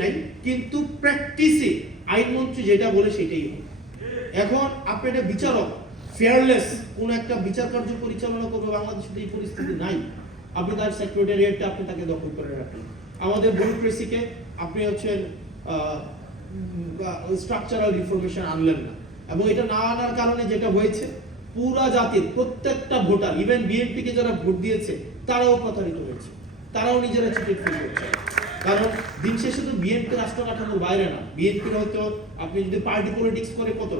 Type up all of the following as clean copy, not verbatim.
নাই, কিন্তু প্র্যাকটিসে আইনমন্ত্রী যেটা বলে সেটাই হবে। এখন আপনি একটা বিচারক ফেয়ারলেস কোন একটা বিচার কার্য পরিচালনা করবে, বাংলাদেশে এই পরিস্থিতি নাই। আপনি তার সেক্রেটারিয়েটে আপনি তাকে দখল করে রাখেন। আমাদের ব্যুরোক্রেসিকে আপনি হচ্ছেন স্ট্রাকচারাল রিফরমেশন আনলেন না, এবং এটা না আনার কারণে যেটা হয়েছে পুরা জাতির প্রত্যেকটা ভোটার, ইভেন বিএনপি কে যারা ভোট দিয়েছে তারাও প্রতারিত হয়েছে, তারাও নিজেরা চিটিং ফিল করছে। কারণ দিন শেষে তো বিএনপি রাষ্ট্র কাঠামোর বাইরে না। বিএনপির হয়তো আপনি যদি পার্টি পলিটিক্স করে কত,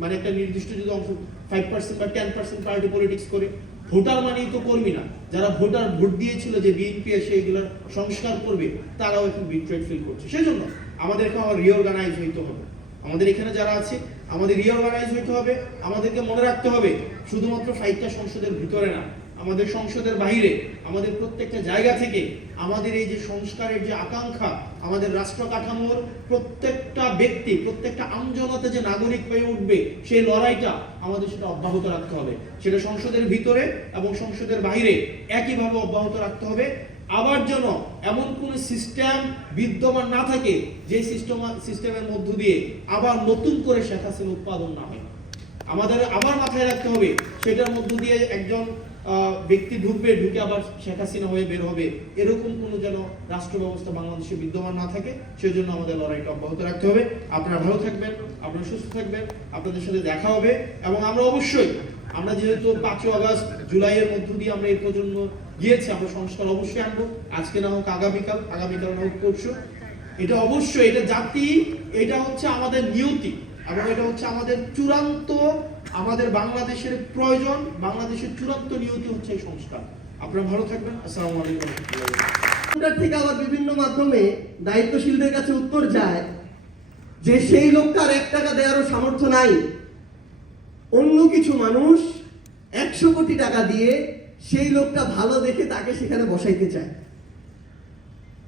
মানে একটা নির্দিষ্ট যদি অংশ 5% বা 10% পার্টি পলিটিক্স করে, ভোটার মানেই তো কর্মী না। যারা ভোটার ভোট দিয়েছিল যে বিএনপি এসে এগুলোর সংস্কার করবে, তারাও এখন বিট্রেড ফিল করছে। সেজন্য আমাদেরকে আবার রিঅর্গানাইজ হইতে হবে। আমাদের এখানে যারা আছে আমাদের রিঅর্গানাইজ হইতে হবে। আমাদেরকে মনে রাখতে হবে শুধুমাত্র ফাইটটা সংসদের ভিতরে না, আমাদের সংসদের বাইরে, আমাদের প্রত্যেকটা জায়গা থেকে আমাদের এই যে সংস্কারের যে আকাঙ্ক্ষা, আমাদের রাষ্ট্র কাঠামোর প্রত্যেকটা ব্যক্তি, প্রত্যেকটা আমজনতা যে নাগরিক হয়ে উঠবে, সেই লড়াইটা আমাদের সেটা অব্যাহত রাখতে হবে। সেটা সংসদের ভিতরে এবং সংসদের বাইরে একইভাবে অব্যাহত রাখতে হবে। আবার যেন এমন কোন সিস্টেম বিদ্যমান না থাকে যে সিস্টেমের মধ্য দিয়ে আবার নতুন করে শেখ হাসিনা উৎপাদন না হয়। আমাদের আবার মাথায় রাখতে হবে সেটার মধ্য দিয়ে একজন ব্যক্তি ঢুকবে, ঢুকে আবার শেখ হাসিনা হয়ে বের হবে, এরকম কোনো যেন রাষ্ট্র ব্যবস্থা বাংলাদেশে বিদ্যমান না থাকে। সেজন্য আমাদের লড়াইটা অব্যাহত রাখতে হবে। আপনারা ভালো থাকবেন, আপনারা সুস্থ থাকবেন, আপনাদের সাথে দেখা হবে। এবং আমরা অবশ্যই, আমরা যেহেতু 5ই আগস্ট জুলাইয়ের মধ্য দিয়ে আমরা এই প্রজন্ম গিয়েছি, আমরা সংস্কার অবশ্যই আনবো। আজকে না হোক আগামীকাল, আগামীকাল না হোক পরশু। এটা অবশ্যই, এটা জাতি, এটা হচ্ছে আমাদের নিয়তি, এবং এটা হচ্ছে আমাদের চূড়ান্ত, আমাদের বাংলাদেশের প্রয়োজন, বাংলাদেশের চূড়ান্ত নিয়তি হচ্ছে এই সংস্কার। আপনারা ভালো থাকবেন। আসসালামু আলাইকুম। থেকে আবার বিভিন্ন মাধ্যমে দায়িত্বশীলদের কাছে উত্তর যায় যে সেই লোকটার 1 টাকা দেওয়ারও সামর্থ্য নাই, অন্য কিছু মানুষ 100 কোটি টাকা দিয়ে সেই লোকটা ভালো দেখে তাকে সেখানে বসাইতে চায়।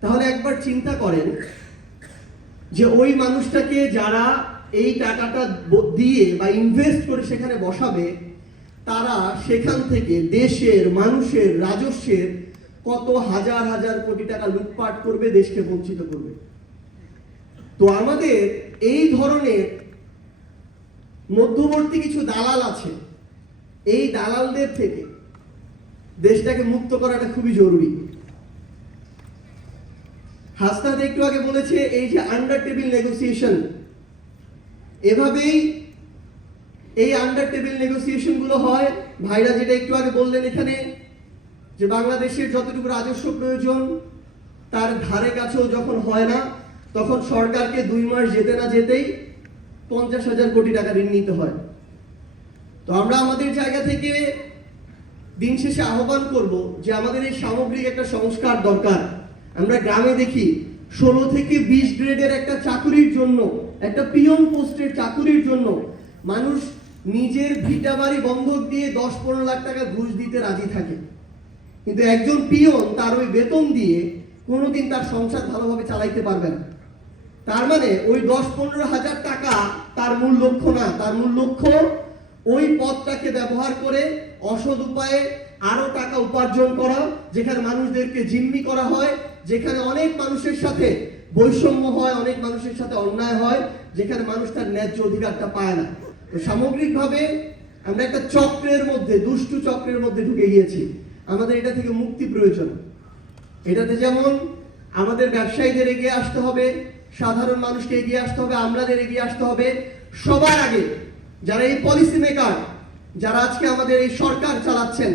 তাহলে একবার চিন্তা করেন যে ওই মানুষটাকে যারা এই টাকাটা দিয়ে বা ইনভেস্ট করে সেখানে বসাবে, তারা সেখান থেকে দেশের মানুষের রাজস্বের কত হাজার হাজার কোটি টাকা লুটপাট করবে, দেশকে বঞ্চিত করবে। তো আমাদের এই ধরনের মধ্যবর্তী কিছু দালাল আছে, এই দালালদের থেকে দেশটাকে মুক্ত করাটা খুবই জরুরি। হাসনাত একটু আগে বলেছে এই যে আন্ডার টেবিল নেগোসিয়েশন, এভাবেই এই আন্ডার টেবিল নেগোসিয়েশন গুলো হয়। ভাইরা যেটা একটু আগে বললেন এখানে, যে বাংলাদেশের যতটুকু রাজস্ব প্রয়োজন তার ধারে কাছেও যখন হয় না, তখন সরকারকে 2 মাস যেতে না যেতেই 50,000 কোটি টাকা ঋণ নিতে হয়। তো আমরা আমাদের জায়গা থেকে দিন শেষে আহ্বান করব যে আমাদের এই সামগ্রিক একটা সংস্কার দরকার। আমরা গ্রামে দেখি 16 থেকে 20 গ্রেডের একটা চাকুরির জন্য, একটা পিয়ন পোস্টের চাকুরির জন্য মানুষ নিজের ভিটা বাড়ি বন্ধক দিয়ে 10-15 লাখ টাকা ঘুষ দিতে রাজি থাকে, কিন্তু একজন পিয়ন তার ওই বেতন দিয়ে কোনোদিন তার সংসার ভালোভাবে চালাইতে পারবে না। তার মানে ওই 10-15 হাজার টাকা তার মূল লক্ষ্য না, তার মূল লক্ষ্য ওই পদটাকে ব্যবহার করে অসৎ উপায়ে আরো টাকা উপার্জন করা, যেখানে মানুষদেরকে জিম্মি করা হয়, যেখানে অনেক মানুষের সাথে বৈষম্য হয়, অনেক মানুষের সাথে অন্যায় হয়, যেখানে মানুষ তার ন্যায্য অধিকারটা পায় না। তো সামগ্রিকভাবে আমরা একটা চক্রের মধ্যে, দুষ্টু চক্রের মধ্যে ঢুকে গিয়েছি। আমাদের এটা থেকে মুক্তি প্রয়োজন। এটাতে যেমন আমাদের ব্যবসায়ীদের এগিয়ে আসতে হবে, সাধারণ মানুষকে এগিয়ে আসতে হবে, আমাদের এগিয়ে আসতে হবে। সবার আগে যারা এই পলিসি মেকার, যারা আজকে আমাদের এই সরকার চালাচ্ছেন,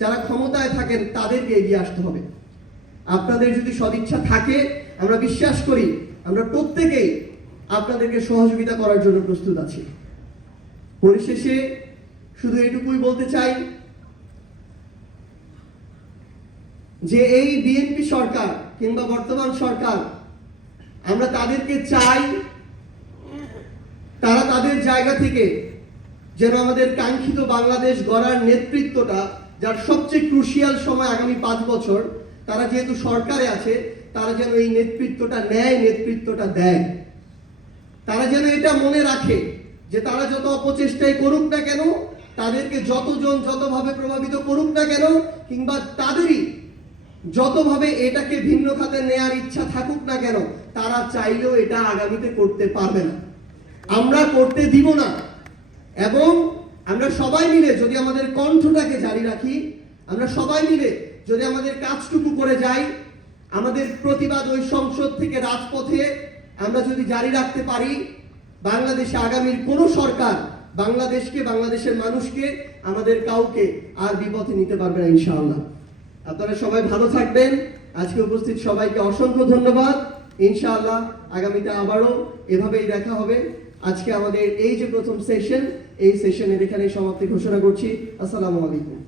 যারা ক্ষমতায় থাকেন, তাদেরকে এগিয়ে আসতে হবে। আপনাদের যদি সদিচ্ছা থাকে, আমরা বিশ্বাস করি আমরা প্রত্যেকেই আপনাদেরকে সহযোগিতা করার জন্য প্রস্তুত আছি। পরিশেষে শুধু এটুকুই বলতে চাই যে এই বিএনপি সরকার কিংবা বর্তমান সরকার, আমরা তাদেরকে চাই তারা তাদের জায়গা থেকে যেন আমাদের কাঙ্ক্ষিত বাংলাদেশ গড়ার নেতৃত্বটা, যার সবচেয়ে ক্রুশিয়াল সময় আগামী 5 বছর, তারা যেহেতু সরকারে আছে, তারা যেন এই নেতৃত্বটা নেয়, নেতৃত্বটা দেয়। তারা যেন এটা মনে রাখে যে তারা যত অপচেষ্টাই করুক না কেন, তাদেরকে যতজন যতভাবে প্রভাবিত করুক না কেন, কিংবা তাদেরই যতভাবে এটাকে ভিন্ন খাতে নেয়ার ইচ্ছা থাকুক না কেন, তারা চাইলেও এটা আগামীতে করতে পারবে না, আমরা করতে দিব না। এবং আমরা সবাই মিলে যদি আমাদের কণ্ঠটাকে জারি রাখি, আমরা সবাই মিলে যদি আমাদের কাজটুকু করে যাই, আমাদের প্রতিবাদ ওই সংসদ থেকে রাজপথে আমরা যদি জারি রাখতে পারি, বাংলাদেশে আগামীর কোনো সরকার বাংলাদেশকে, বাংলাদেশের মানুষকে, আমাদের কাউকে আর বিপথে নিতে পারবে না ইনশাআল্লাহ। আপনারা সবাই ভালো থাকবেন। আজকে উপস্থিত সবাইকে অসংখ্য ধন্যবাদ। ইনশাআল্লাহ আগামীতে আবারও এভাবেই দেখা হবে। আজকে আমাদের এই যে প্রথম সেশন, এই সেশনের এখানেই সমাপ্তি ঘোষণা করছি। আসসালামু আলাইকুম।